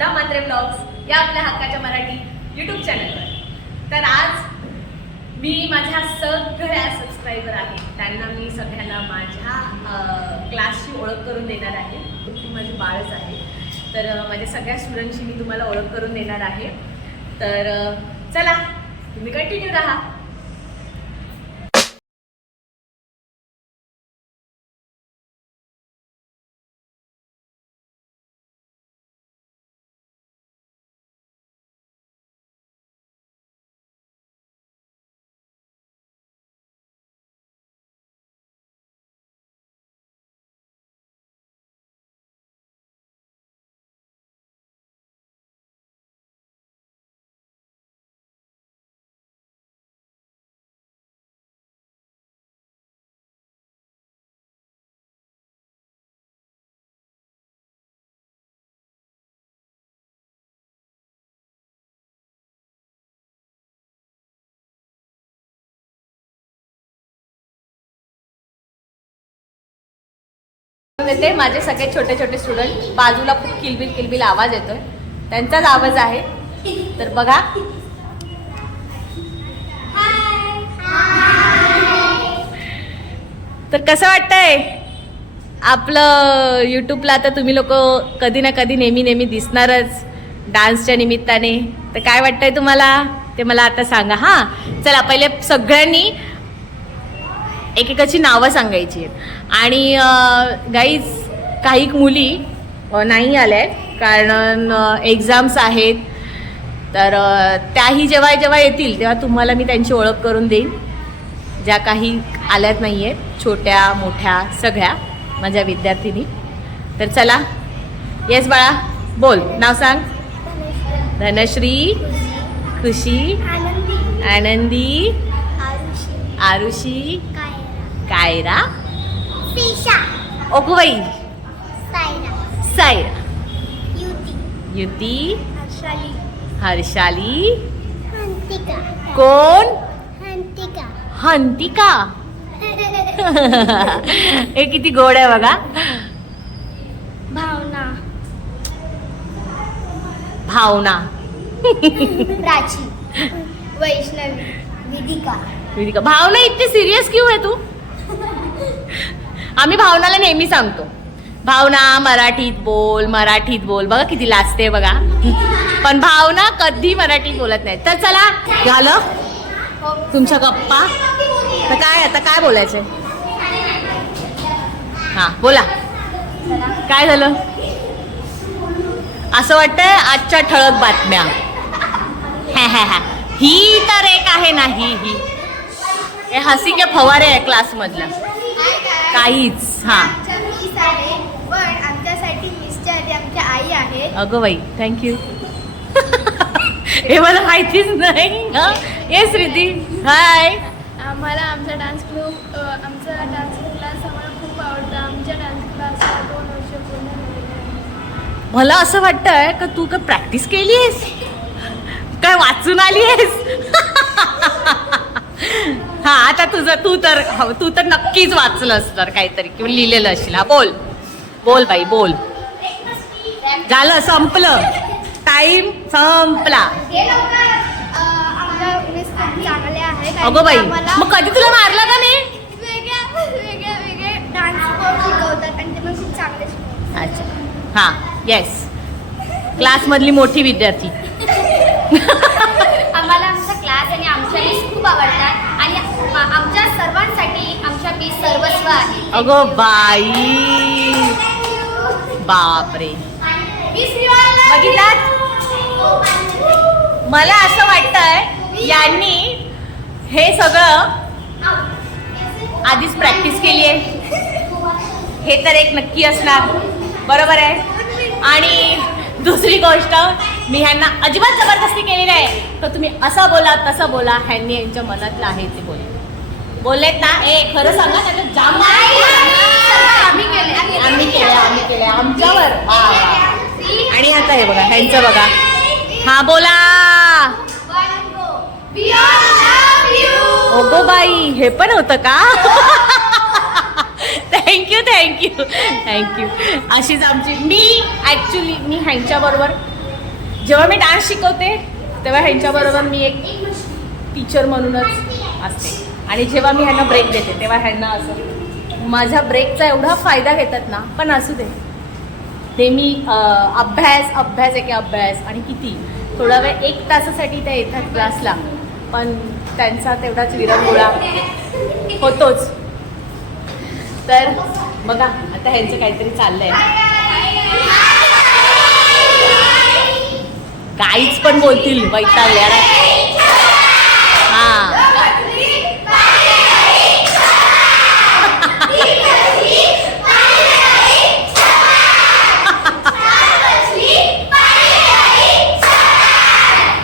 श्वेता मात्रे blogs या आपल्या हक्काच्या मराठी यूट्यूब चॅनलवर तर आज मी माझ्या सगळ्या सबस्क्रायबर आहे. त्यांना मी सगळ्यांना माझ्या क्लासची ओळख करून देणार आहे. ती माझी बाळच आहे. तर माझ्या सगळ्या स्टुडंटशी मी तुम्हाला ओळख करून देणार आहे. तर चला तुम्ही कंटिन्यू राहा. येते. माझे सगळे छोटे छोटे स्टुडंट बाजूला खूप किलबिल किलबिल आवाज येतोय. त्यांचाच आवाज आहे. तर बघा. तर कसं वाटतंय? आपलं यूट्यूबला आता तुम्ही लोक कधी ना कधी नेहमी नेहमी दिसणारच डान्सच्या निमित्ताने. तर काय वाटतंय तुम्हाला? ते मला आता सांगा. हां. चला पहिले सगळ्यांनी एकेकाची नावं सांगायची आहेत. आणि गाईज काही मुली नाही आल्या आहेत. कारण एक्झाम्स आहेत. तर त्याही जेव्हा जेव्हा येतील तेव्हा तुम्हाला मी त्यांची ओळख करून देईन. ज्या काही आल्यात नाही आहेत छोट्या मोठ्या सगळ्या माझ्या विद्यार्थिनी. तर चला. येस बाळा. बोल. नाव सांग. धनश्री. खुशी. आनंदी. आरुषी. कायरा फिशा ओकुबाई सायरा सायरा युती युती हर्षाली हर्षाली हंतिका कोण हंतिका हंतिका हे किती गोड आहे बघा भावना भावना प्राची वैष्णवी विदिका वेदिका भावना इतकी सिरियस क्यों आहे तू आम्ही भावनाला नेहमी सांगतो. भावना मराठीत बोल मराठीत बोल. बघा किती लाजते बघा. पण भावना कधी मराठीत बोलत नाही तर चला झालं तुमच्या गप्पा. तर काय आता काय बोलायचंय? हा बोला. काय झालं? असं वाटतंय आजच्या ठळक बातम्या. हॅ, हॅ, हॅ. ही तर एक आहे ना ही ही. हे हसी के फवारे आहे क्लासमधल्या काहीच हा. अगं बाई थँक्यू हे मला माहितीच नाही हा. येस रिती हाय आम्हाला आमचा डान्स ग्रुप आमचा डान्स क्लास आम्हाला खूप आवडतं. आमच्या डान्स क्लासला दोन वर्ष पूर्ण मला असं वाटतंय का तू काय प्रॅक्टिस केली आहेस? काय वाचून आली आहेस? हा आता तुझं तू तर हो, तू तर नक्कीच वाचलंस तर काहीतरी किंवा लिहिलेलं असशील हा बोल. बोल बाई बोल. झालं संपलं. टाइम संपला. अगो बाई मग कधी तुला मारलं का नाही अच्छा. हां येस क्लासमधली मोठी विद्यार्थी. आम्हाला आमचा क्लास आणि आमच्या खूप आवडतात. आमच्या सर्वांसाठी आमच्या मिस सर्वस्व आहे. अगो बाई. बापरे. बघितलात? मला असं वाटतंय यांनी हे सगळं आधीच प्रॅक्टिस केली आहे. हे तर एक नक्की असणार. बरोबर आहे? आणि दुसरी गोष्ट मी ह्यांना अजिबात जबरदस्ती केलेली आहे तर तुम्ही असं बोला तसं बोला ह्यांनी यांच्या मनातलं आहे ते बोल बोललेत ना ए खरं सांगा त्याच्यात जाम आम्ही केले आम्ही केले आम्ही केले आमच्यावर. आणि आता हे बघा ह्यांचं बघा. हा बोला. ओगो बाई हे पण होतं का? थँक्यू थँक्यू थँक्यू अशीच आमची मी ॲक्च्युली मी ह्यांच्याबरोबर जेव्हा मी डान्स शिकवते तेव्हा ह्यांच्याबरोबर मी एक टीचर म्हणूनच असते. आणि जेव्हा मी ह्यांना ब्रेक देते तेव्हा ह्यांना असं माझ्या ब्रेकचा एवढा फायदा घेतात ना पण असू दे. ते मी अभ्यास अभ्यास आहे की अभ्यास आणि किती. थोडा वेळ एक तासासाठी त्या येतात क्लासला पण त्यांचा तेवढाच विरंगुळा होतोच. तर बघा आता ह्यांचं काहीतरी चाललंय. काहीच पण बोलतील वैतागल्या हा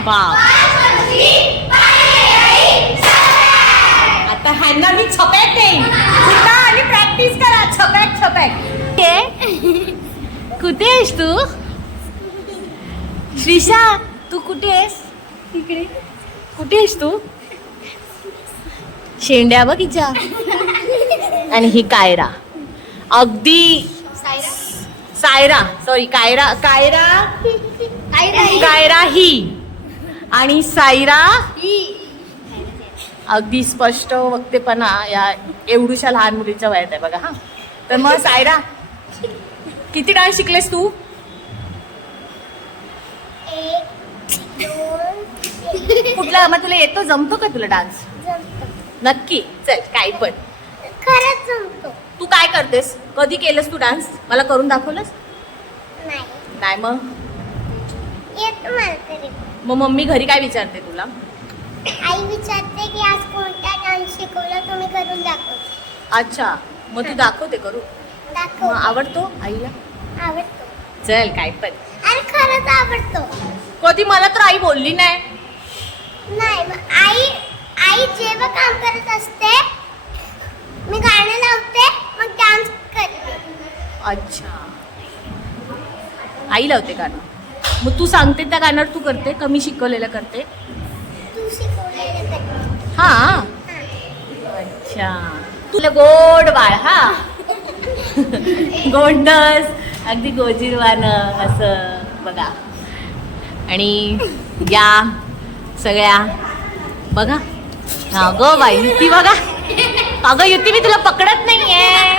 बाप. आता ह्यांना मी छपॅक देईन. उठा आणि प्रॅक्टिस करा. छपॅक छपॅक कुठे आहेस तू? श्रीषा तू कुठे आहेस? इकडे. कुठे आहेस तू? शेंड्या बघ हिच्या. आणि ही कायरा. अगदी सायरा. सॉरी कायरा. कायरा. कायरा ही. आणि सायरा? अगदी स्पष्ट वक्तेपणा या एवढूशा लहान मुलीच्या वयात आहे बघा हा. तर मग सायरा किती डान्स शिकलेस तू? कुठला? मग तुला येतो जमतो का तुला डान्स? नक्की चल काय पण. खरंच जमतो तू काय करतेस? कधी केलंस तू डान्स? मला करून दाखवलंस? नाही. नाही मग? येत मला तरी मग मम्मी घरी काय विचारते तुला? आई विचारते की आज कोणता डान्स शिकवला तुम्ही करून दाखव. अच्छा मग तू दाखवते करू? दाखव. मग आवडतो आईला? आवडतो. चल काय पण. अरे खरंच आवडतो. कधी मला तर आई बोलली नाही. नाही मग आई आई जेव्हा काम करत असते मी गाणं लावते मग डान्स करते. अच्छा. आई लावते गाणं? मग तू सांगते त्या गाण्यावर तू करते कमी शिकवलेलं करते? तू शिकवलेलं करते हा. हां. अच्छा. तुला गोड बाळ हा. गोंडस अगदी गोजीरवानं असं. बघा. आणि या सगळ्या. बघा. हा ग बाई युती बघा. अगं युती मी तुला पकडत नाहीये.